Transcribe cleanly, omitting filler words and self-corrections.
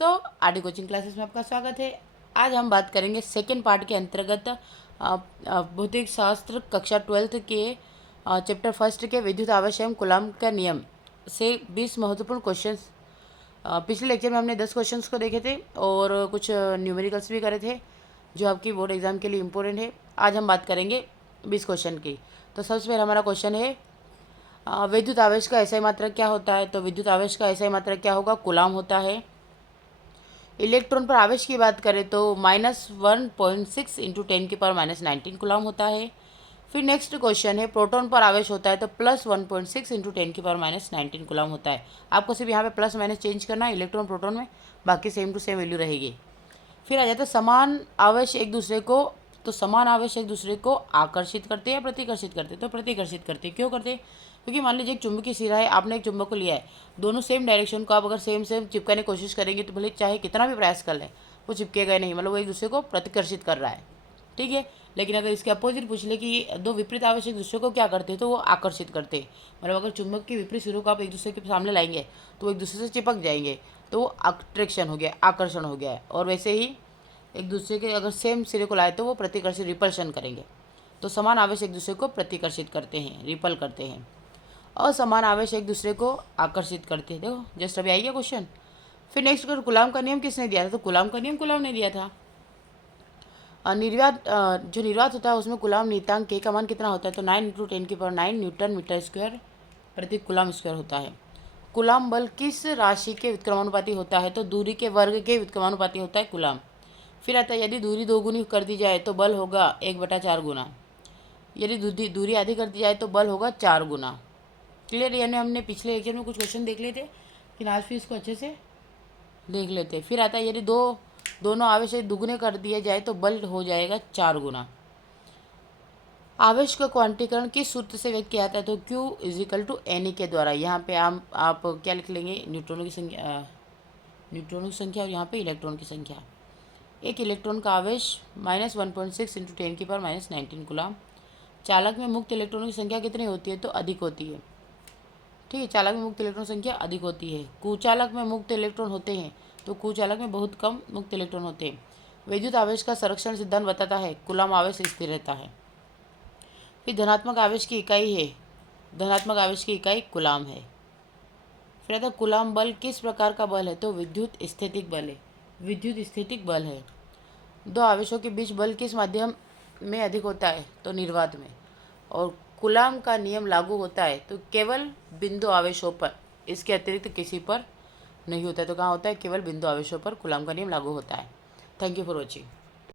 दोस्तों, RD coaching classes में आपका स्वागत है। आज हम बात करेंगे सेकेंड पार्ट के अंतर्गत भौतिक शास्त्र कक्षा 12th के चैप्टर फर्स्ट के विद्युत आवेश एवं कूलॉम का नियम से 20 महत्वपूर्ण क्वेश्चंस। पिछले लेक्चर में हमने 10 क्वेश्चंस को देखे थे और कुछ न्यूमेरिकल्स भी करे थे जो आपकी बोर्ड एग्जाम के लिए इम्पोर्टेंट है। आज हम बात करेंगे 20 क्वेश्चन की। तो सबसे पहले हमारा क्वेश्चन है विद्युत आवेश का एसआई मात्रक क्या होता है। तो विद्युत आवेश का एसआई मात्रक क्या होगा, कूलॉम होता है। इलेक्ट्रॉन पर आवेश की बात करें तो -1.6 इंटू 10⁻⁻19 कूलॉम होता है। फिर नेक्स्ट क्वेश्चन है प्रोटॉन पर आवेश होता है तो +1.6 इंटू 10⁻⁻19 कूलॉम होता है। आपको सिर्फ यहाँ पे प्लस माइनस चेंज करना है इलेक्ट्रॉन प्रोटॉन में, बाकी सेम टू सेम वैल्यू रहेगी। फिर आ जाता है समान आवेश एक दूसरे को, तो समान आवेश एक दूसरे को आकर्षित करते हैं या प्रतिकर्षित करते हैं। तो प्रतिकर्षित करते हैं। क्यों करते हैं? क्योंकि मान लीजिए एक चुंबकीय सिरा है, आपने एक चुंबक को लिया है, दोनों सेम डायरेक्शन को आप अगर सेम सेम चिपकाने की कोशिश करेंगे तो भले चाहे कितना भी प्रयास कर लें वो चिपकेगा नहीं, मतलब वो एक दूसरे को प्रतिकर्षित कर रहा है, ठीक है। लेकिन अगर इसके अपोजिट पूछ ले कि दो विपरीत आवेश एक दूसरे को क्या करते हैं, तो वो आकर्षित करते हैं। मतलब अगर चुंबक के विपरीत सिरों को आप एक दूसरे के सामने लाएंगे तो वो एक दूसरे से चिपक जाएंगे, तो वो अट्रैक्शन हो गया, आकर्षण हो गया है। और वैसे ही एक दूसरे के अगर सेम सिरे को लाए तो वो प्रतिकर्षित, रिपल्शन करेंगे। तो समान आवेश एक दूसरे को प्रतिकर्षित करते हैं, रिपल करते हैं। असमान आवेश एक दूसरे को आकर्षित करते हैं। देखो जस्ट अभी आई गया क्वेश्चन। फिर नेक्स्ट कर कूलॉम का नियम किसने दिया था? तो कूलॉम का नियम कूलॉम ने दिया था। निर्वात जो निर्वात होता है उसमें कूलॉम नियतांक के का मान कितना होता है? तो 9 × 10⁹ न्यूटन मीटर स्क्वायर प्रति कूलॉम स्क्वायर होता है। कूलॉम बल किस राशि के व्युत्क्रमानुपाती होता है? तो दूरी के वर्ग के व्युत्क्रमानुपाती होता है कूलॉम। फिर आता है यदि दूरी 2 गुनी कर दी जाए तो बल होगा 1/4 गुना। यदि दूरी आधी कर दी जाए तो बल होगा 4 गुना। क्लियर? यानी हमने पिछले लेक्चर में कुछ क्वेश्चन देख लिए थे, लेकिन आज फिर इसको अच्छे से देख लेते हैं। फिर आता है यदि दोनों आवेश दुगने कर दिए जाए तो बल हो जाएगा 4 गुना। आवेश का क्वांटीकरण किस सूत्र से व्यक्त किया जाता है? तो Q = NE के द्वारा। यहाँ पे आप क्या लिख लेंगे? न्यूट्रॉनों की संख्या और यहाँ पे इलेक्ट्रॉन की संख्या। एक इलेक्ट्रॉन का आवेश -1.6 इंटू 10⁻⁻19 कूलॉम। चालक में मुक्त इलेक्ट्रॉनों की संख्या कितनी होती है? तो अधिक होती है, ठीक है। चालक में मुक्त इलेक्ट्रॉन संख्या अधिक होती है। कुचालक में मुक्त इलेक्ट्रॉन होते हैं तो कुचालक में बहुत कम मुक्त इलेक्ट्रॉन होते हैं। विद्युत आवेश का संरक्षण सिद्धांत बताता है कूलॉम आवेश स्थिर रहता है। फिर धनात्मक आवेश की इकाई कूलॉम है। फिर आता है कूलॉम बल किस प्रकार का बल है? तो विद्युत स्थैतिक बल है, विद्युत स्थैतिक बल है। दो आवेशों के बीच बल किस माध्यम में अधिक होता है? तो निर्वात में। और कूलॉम का नियम लागू होता है तो केवल बिंदु आवेशों पर, इसके अतिरिक्त किसी पर नहीं होता है। तो कहाँ होता है? केवल बिंदु आवेशों पर कूलॉम का नियम लागू होता है। Thank you for watching.